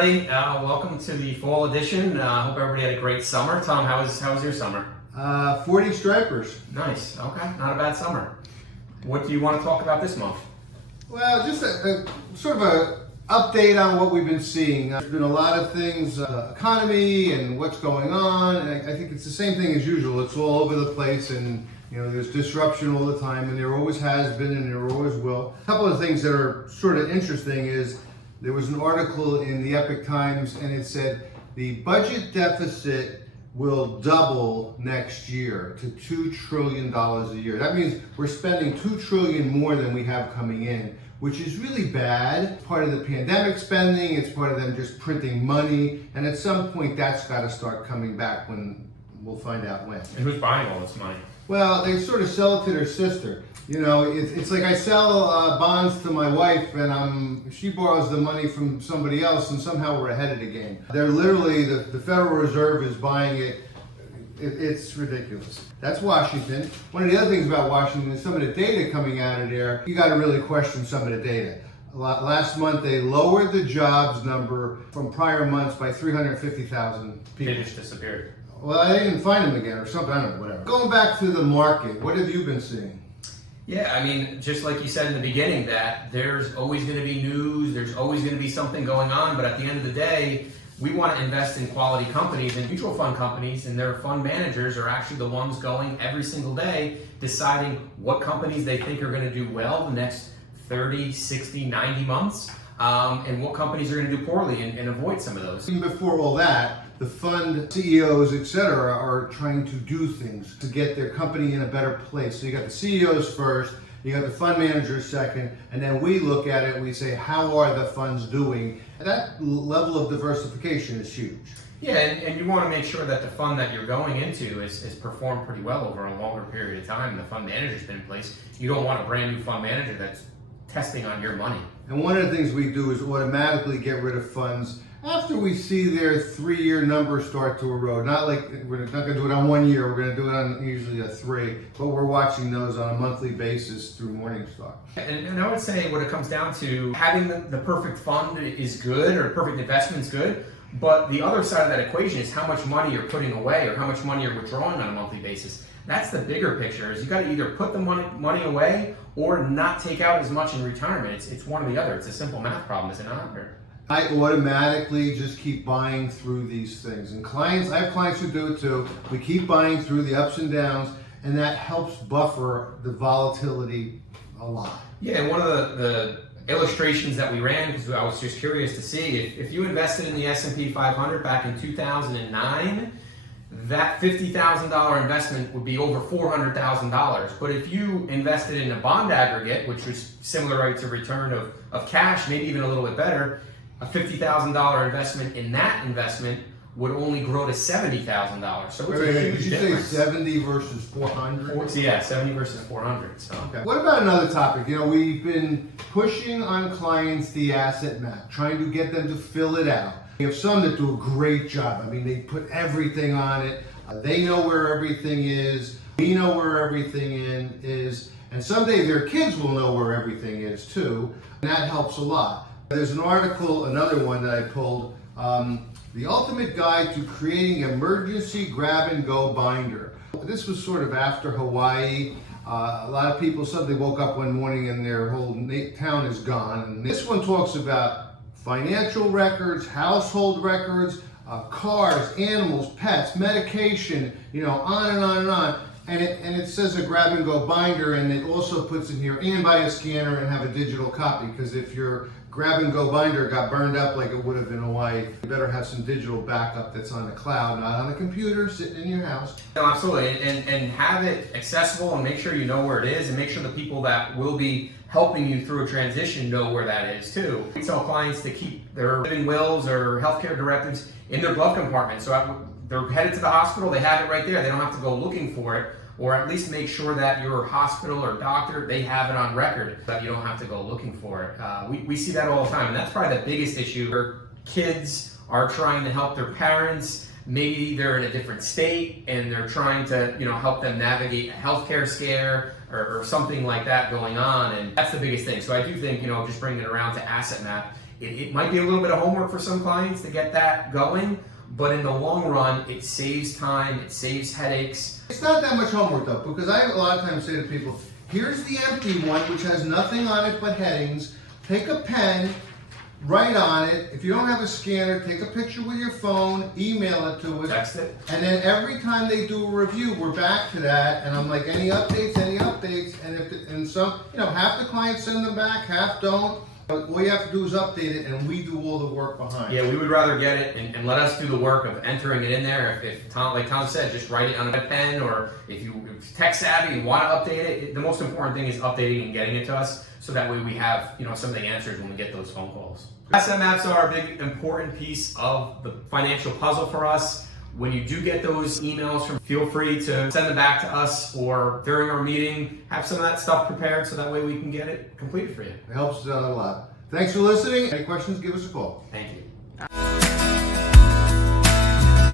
everybody. Welcome to the fall edition. Hope everybody had a great summer. Tom, how was your summer? 40 stripers. Nice. Okay, not a bad summer. What do you want to talk about this month? Well, just a sort of a update on what we've been seeing. There's been a lot of things, economy and what's going on. And I think it's the same thing as usual. It's all over the place, and there's disruption all the time, and there always has been, and there always will. A couple of things that are sort of interesting is there was an article in the Epoch Times, and it said the budget deficit will double next year to $2 trillion a year. That means we're spending $2 trillion more than we have coming in, which is really bad. Part of the pandemic spending, it's part of them just printing money, and at some point that's got to start coming back, when we'll find out when. And who's buying all this money? Well, they sort of sell it to their sister. It's like I sell bonds to my wife, and she borrows the money from somebody else, and somehow we're ahead of the game. They're literally, the Federal Reserve is buying it. It's ridiculous. That's Washington. One of the other things about Washington is some of the data coming out of there, you got to really question some of the data. Last month, they lowered the jobs number from prior months by 350,000 people. They just disappeared. Well, they didn't find them again or something, I don't know, whatever. Going back to the market, what have you been seeing? Yeah, I mean, just like you said in the beginning, that there's always going to be news, there's always going to be something going on, but at the end of the day, we want to invest in quality companies, and mutual fund companies and their fund managers are actually the ones going every single day deciding what companies they think are going to do well the next 30, 60, 90 months, and what companies are going to do poorly and avoid some of those. Even before all that, the fund CEOs, etc., are trying to do things to get their company in a better place. So you got the CEOs first, you got the fund managers second, and then we look at it and we say, how are the funds doing? And that level of diversification is huge. Yeah, and you want to make sure that the fund that you're going into is performed pretty well over a longer period of time, and the fund manager's been in place. You don't want a brand new fund manager that's testing on your money. And one of the things we do is automatically get rid of funds after we see their 3-year numbers start to erode. Not like we're not going to do it on 1 year, we're going to do it on usually a 3, but we're watching those on a monthly basis through Morningstar. And I would say what it comes down to, having the perfect fund is good, or perfect investment is good, but the other side of that equation is how much money you're putting away or how much money you're withdrawing on a monthly basis. That's the bigger picture, is you got to either put the money away or not take out as much in retirement. It's one or the other. It's a simple math problem, is it not? I automatically just keep buying through these things. And I have clients who do it too. We keep buying through the ups and downs, and that helps buffer the volatility a lot. Yeah, and one of the illustrations that we ran, because I was just curious to see, if you invested in the S&P 500 back in 2009, that $50,000 investment would be over $400,000. But if you invested in a bond aggregate, which was similar rates of return of cash, maybe even a little bit better, a $50,000 investment in that investment would only grow to $70,000. So it's a huge difference. Say 70 versus 400? Yeah, 70 versus 400. So. Okay. What about another topic? We've been pushing on clients the asset map, trying to get them to fill it out. We have some that do a great job. I mean, they put everything on it. They know where everything is. We know where everything is. And someday their kids will know where everything is too. And that helps a lot. There's an article, another one that I pulled, The Ultimate Guide to Creating Emergency Grab-and-Go Binder. This was sort of after Hawaii. A lot of people suddenly woke up one morning and their whole town is gone. And this one talks about financial records, household records, cars, animals, pets, medication, on and on and on. And it says a grab-and-go binder, and it also puts in here, and buy a scanner and have a digital copy, because if your grab-and-go binder got burned up like it would have in Hawaii, you better have some digital backup that's on the cloud, not on the computer sitting in your house. No, absolutely, and have it accessible, and make sure you know where it is, and make sure the people that will be helping you through a transition know where that is too. We tell clients to keep their living wills or healthcare directives in their glove compartment. So they're headed to the hospital, they have it right there. They don't have to go looking for it, or at least make sure that your hospital or doctor, they have it on record, so that you don't have to go looking for it. We see that all the time, and that's probably the biggest issue, where kids are trying to help their parents. Maybe they're in a different state and they're trying to, help them navigate a healthcare scare or something like that going on, and that's the biggest thing. So I do think, just bringing it around to Asset Map It might be a little bit of homework for some clients to get that going, but in the long run, it saves time, it saves headaches. It's not that much homework though, because I a lot of times say to people, here's the empty one which has nothing on it but headings. Take a pen, write on it. If you don't have a scanner, take a picture with your phone, email it to us. Text it. And then every time they do a review, we're back to that. And I'm like, any updates? And some, half the clients send them back, half don't. But all you have to do is update it, and we do all the work behind. Yeah, we would rather get it and let us do the work of entering it in there. If Tom, like Tom said, just write it on a pen, or if you're tech savvy and want to update it, the most important thing is updating and getting it to us, so that way we have some of the answers when we get those phone calls. Asset maps are a big important piece of the financial puzzle for us. When you do get those emails, feel free to send them back to us, or during our meeting, have some of that stuff prepared so that way we can get it completed for you. It helps us out a lot. Thanks for listening. Any questions, give us a call. Thank you.